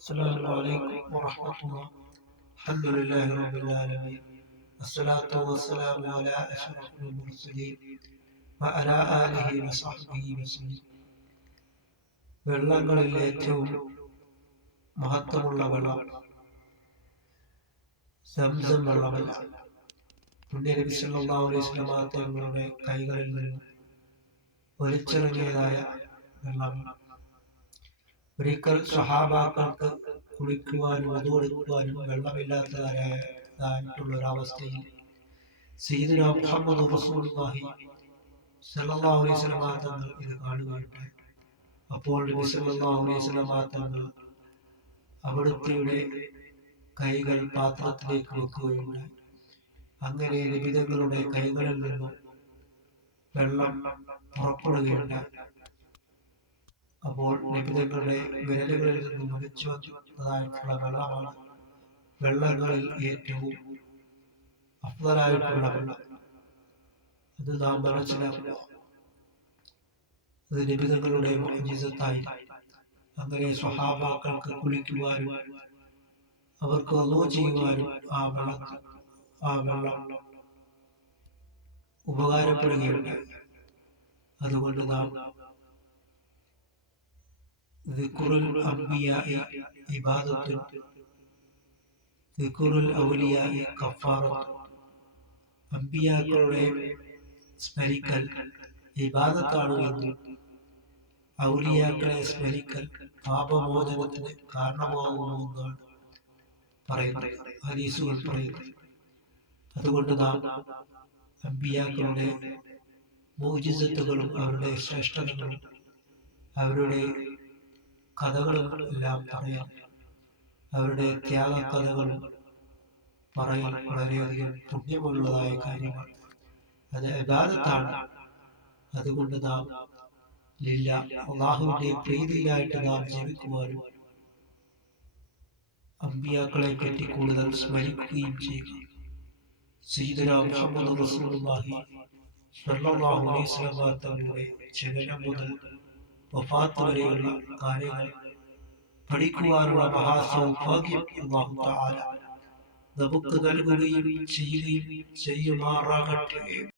السلام عليكم ورحمة الله. الحمد لله رب العالمين والصلاة والسلام على أشرف المرسلين وعلى آله وصحبه وسلم. വെള്ളങ്ങളിൽ ഏറ്റവും മഹത്വമുള്ള വെള്ളം സംസം വെള്ളമല്ല. പുണ്യനബി സല്ലല്ലാഹു അലൈഹി വസല്ലം തങ്ങളുടെ കൈകളിൽ നിന്ന് ഒലിച്ചിറങ്ങിയതായ വെള്ളമാണ്. ഒരിക്കൽ സ്വഹാബാക്കൾക്ക് കുളിക്കുവാനും വധുവെടുക്കുവാനും വെള്ളമില്ലാത്തതായിട്ടുള്ള ഒരവസ്ഥയിൽ സയ്യിദുനാ മുഹമ്മദ് റസൂലുള്ളാഹി സല്ലല്ലാഹു അലൈഹി വസല്ലം തങ്ങൾ ഇത് കാണുകയുണ്ടായി. അപ്പോൾ നബി സല്ലല്ലാഹു അലൈഹി വസല്ലം തങ്ങൾ അവിടുത്തെ കൈകൾ പാത്രത്തിലേക്ക് വെക്കുകയുണ്ടായി. അങ്ങനെ നബി തങ്ങളുടെ കൈകളിൽ നിന്നും വെള്ളം പുറപ്പെടുകയുണ്ടായി. അപ്പോൾ നബി തങ്ങളുടെ വിരലുകളിൽ നിന്നും ഒലിച്ചു വന്നതായിട്ടുള്ള വെള്ളമാണ് വെള്ളങ്ങളിൽ ഏറ്റവും അഫ്ളലായിട്ടുള്ള വെള്ളം. അത് നാം മനസ്സിലാക്കുക. അത് നബി തങ്ങളുടെ മുഅ്ജിസത്തായി. അങ്ങനെ സ്വഹാബാക്കൾക്ക് കുളിക്കുവാനും അവർക്ക് വളൂ ചെയ്യുവാനും ആ വെള്ളം ഉപകാരപ്പെടുകയുണ്ടായി. അതുകൊണ്ട് നാം ദിക്റുൽ അംബിയാഇ ഇബാദത്തുൻ ദിക്റുൽ ഔലിയാഇ കഫാറത്തുൻ. അംബിയാക്കളുടെ സ്മരിക്കൽ ഇബാദത്താണ് എന്നും ഔലിയാക്കളെ സ്മരിക്കൽ പാപമോചനത്തിന് കാരണമാകുമെന്നാണ് പറയുന്നത്, ഹദീസുകൾ പറയുന്നത്. അതുകൊണ്ട് നാം അംബിയാക്കളുടെ മുഅ്ജിസത്തുകളും അവരുടെ ശ്രേഷ്ഠതകളും അവരുടെ കഥകളും എല്ലാം പറയാൻ, അവരുടെ ത്യാഗ കഥകളും പറയാൻ വളരെയധികം പുണ്യമുള്ളതായ കാര്യമാണ്. അത് ഇബാദത്താണ്. അതുകൊണ്ട് നാം അല്ലാഹുവിന്റെ പ്രീതിയിലായിട്ട് നാം ജീവിക്കുവാനും അമ്പിയാക്കളെ പറ്റി കൂടുതൽ സ്മരിക്കുകയും ചെയ്യുക. സയ്യിദുനാ മുഹമ്മദ് റസൂലുള്ളാഹി സ്വല്ലല്ലാഹു അലൈഹി വസല്ലം തങ്ങളുടെ ജനനം മുതൽ വഫാത്ത് വരെയുള്ള കാര്യങ്ങൾ പഠിക്കുവാനുള്ള മഹാസൗഭാഗ്യം അല്ലാഹു തആല നമുക്ക് നൽകുകയും ചെയ്യുമാറാകട്ടെ.